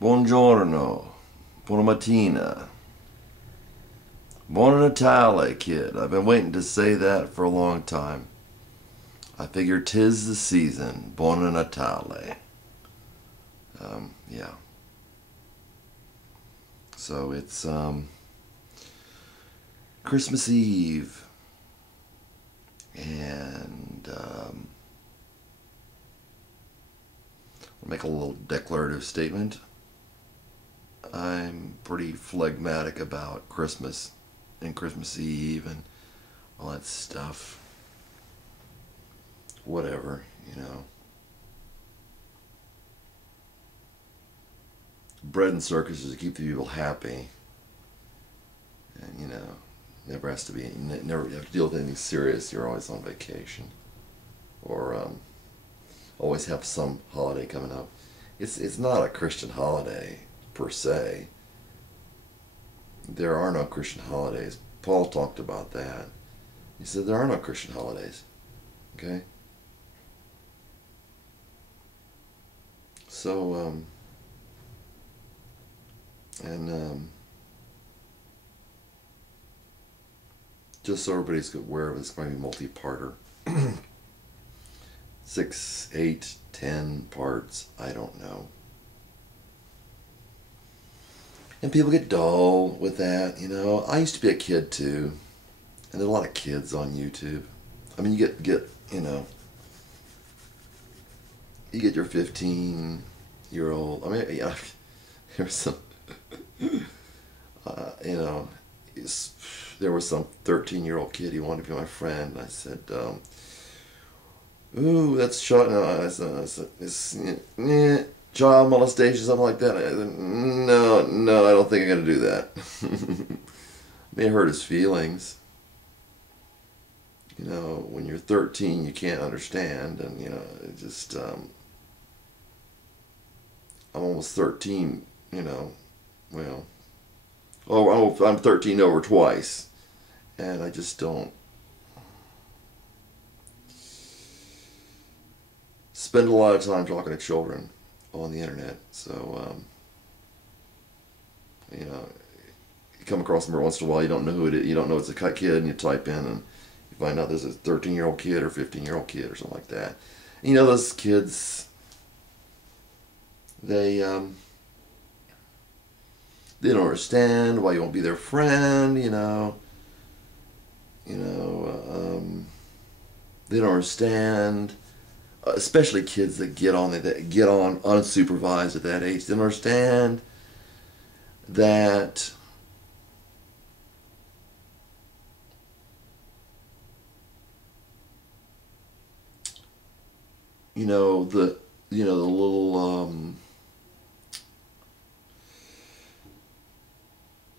Buongiorno, buona mattina, buona Natale, kid. I've been waiting to say that for a long time. I figure 'tis the season. Buona Natale. Yeah. So it's Christmas Eve, and I'll make a little declarative statement. I'm pretty phlegmatic about Christmas and Christmas Eve and all that stuff. Whatever, you know. Bread and circuses to keep the people happy. And, you know, never has to be, never have to deal with anything serious. You're always on vacation. Or always have some holiday coming up. It's not a Christian holiday, per se. There are no Christian holidays. Paul talked about that. He said there are no Christian holidays. Okay? So, just so everybody's aware of it, it's going to be multi-parter. 6, 8, 10 parts, I don't know. And people get dull with that, you know. I used to be a kid too. And there's a lot of kids on YouTube. I mean, you get you know, you get your 15-year-old. I mean, yeah, there's some, you know, there was some 13-year-old kid. He wanted to be my friend. I said, "Ooh, that's child." No, I said, it's child molestation, something like that. I said, no, I don't think I'm gonna do that. May hurt his feelings. You know, when you're 13, you can't understand, and you know, it just. I'm almost 13. You know, well. Oh, I'm 13 over twice, and I just don't spend a lot of time talking to children on the internet. So, you know, you come across them every once in a while. You don't know who it is. You don't know it's a kid, and you type in, and you find out there's a 13-year-old kid or 15-year-old kid or something like that. And, you know, those kids, they don't understand why you won't be their friend, you know. They don't understand, especially kids that get on unsupervised at that age. They don't understand that the little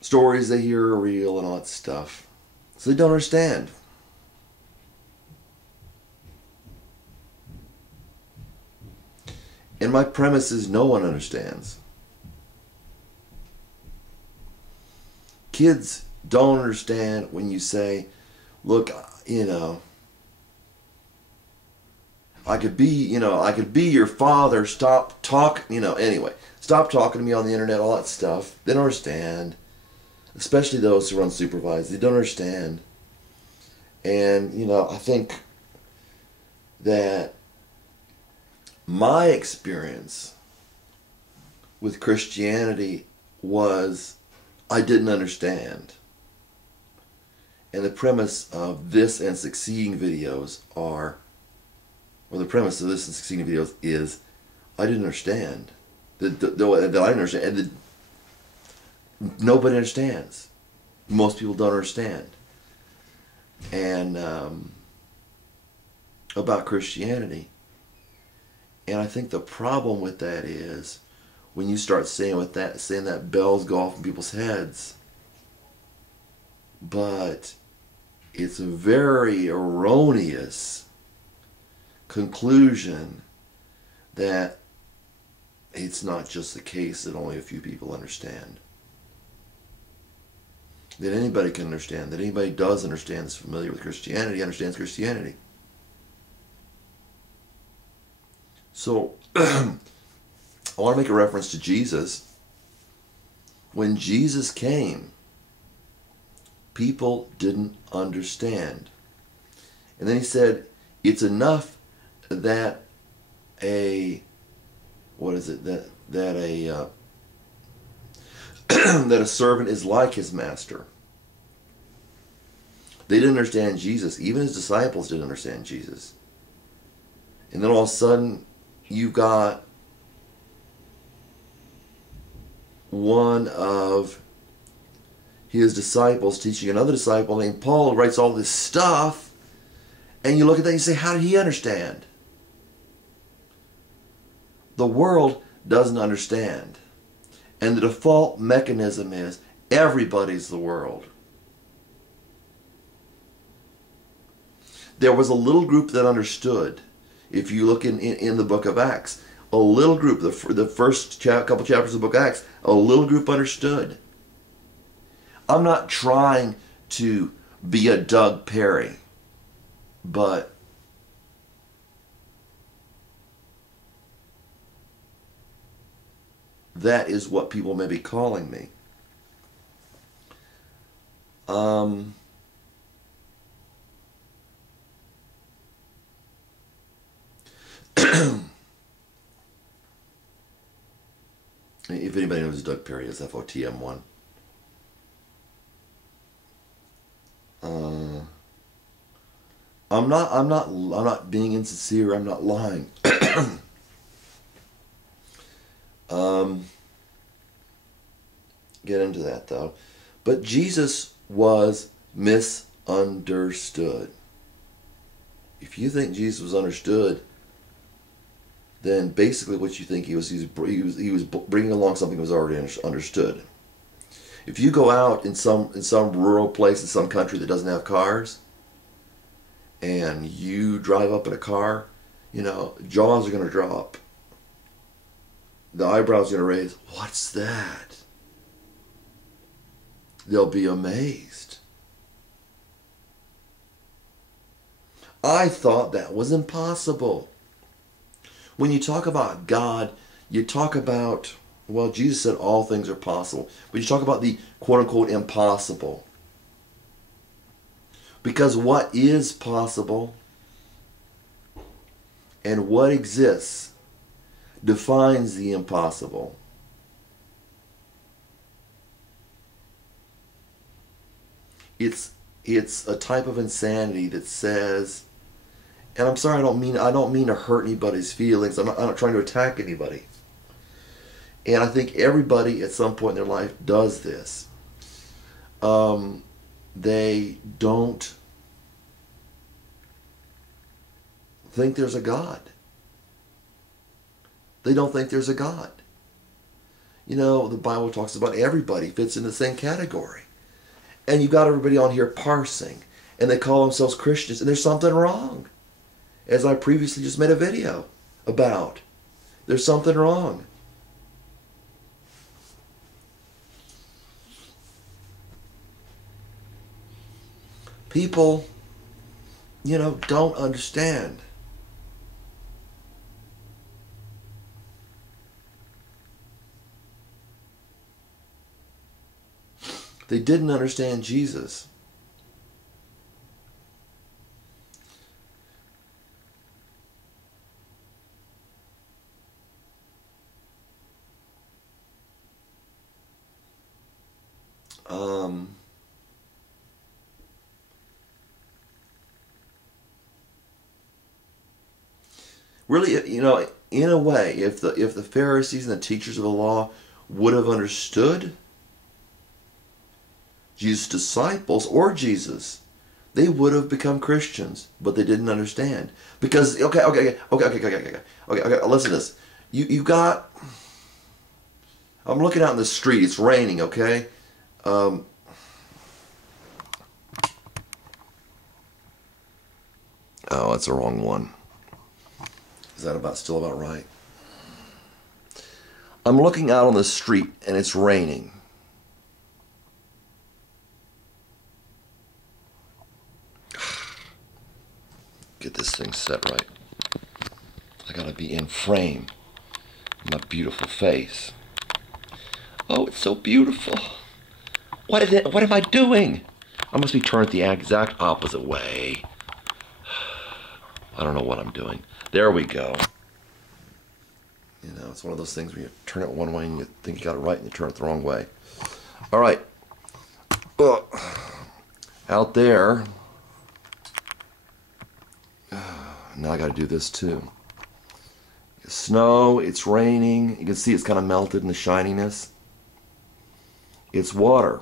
stories they hear are real and all that stuff. So they don't understand. And my premise is no one understands. Kids don't understand when you say, look, you know, I could be your father, stop talking to me on the internet, all that stuff. They don't understand. Especially those who are unsupervised. They don't understand. And, you know, I think that my experience with Christianity was I didn't understand. And the premise of this and succeeding videos is I didn't understand. That I didn't understand. And nobody understands. Most people don't understand. And about Christianity. And I think the problem with that is when you start saying that bells go off in people's heads. But it's a very erroneous conclusion that it's not just the case that only a few people understand. That anybody can understand, that anybody does understand, is familiar with Christianity, understands Christianity. So, I want to make a reference to Jesus. When Jesus came, people didn't understand. And then he said, it's enough that a that a servant is like his master. They didn't understand Jesus. Even his disciples didn't understand Jesus. And then all of a sudden, you've got one of his disciples teaching another disciple named Paul, who writes all this stuff, and you look at that and you say, how did he understand? The world doesn't understand. And the default mechanism is everybody's the world. There was a little group that understood. If you look in the book of Acts, a little group, the first couple chapters of the book of Acts, a little group understood. I'm not trying to be a Doug Perry, but that is what people may be calling me. If anybody knows who Doug Perry is, FOTM1. I'm not being insincere. I'm not lying. Get into that though. But Jesus was misunderstood. If you think Jesus was understood, then basically what you think he was bringing along something that was already understood. If you go out in some rural place in some country that doesn't have cars, and you drive up in a car, jaws are going to drop. The eyebrows are going to raise. What's that? They'll be amazed. I thought that was impossible. When you talk about God, you talk about, well, Jesus said all things are possible. But you talk about the quote-unquote impossible. Because what is possible and what exists defines the impossible. It's a type of insanity that says, and I'm sorry, I don't mean to hurt anybody's feelings. I'm not trying to attack anybody. And I think everybody at some point in their life does this. They don't think there's a God. They don't think there's a God. The Bible talks about everybody fits in the same category. And you've got everybody on here parsing, and they call themselves Christians, and there's something wrong. As I previously just made a video about. There's something wrong. People, don't understand. They didn't understand Jesus. Really, in a way, if the Pharisees and the teachers of the law would have understood Jesus' disciples or Jesus, they would have become Christians, but they didn't understand. Because okay, listen to this. You got. I'm looking out in the street. It's raining. Okay. Oh, that's the wrong one. Is that still about right? I'm looking out on the street and it's raining. Get this thing set right. I gotta be in frame. my beautiful face. Oh, it's so beautiful. What is it? What am I doing? I must be turned the exact opposite way. I don't know what I'm doing. There we go. You know, it's one of those things where you turn it one way and you think you got it right and you turn it the wrong way. All right. Out there. Now I got to do this too. Snow, it's raining. You can see it's kind of melted in the shininess. It's water.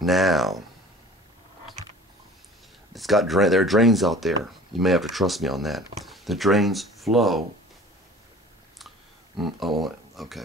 Now, it's got there are drains out there. You may have to trust me on that. The drains flow. Oh, okay.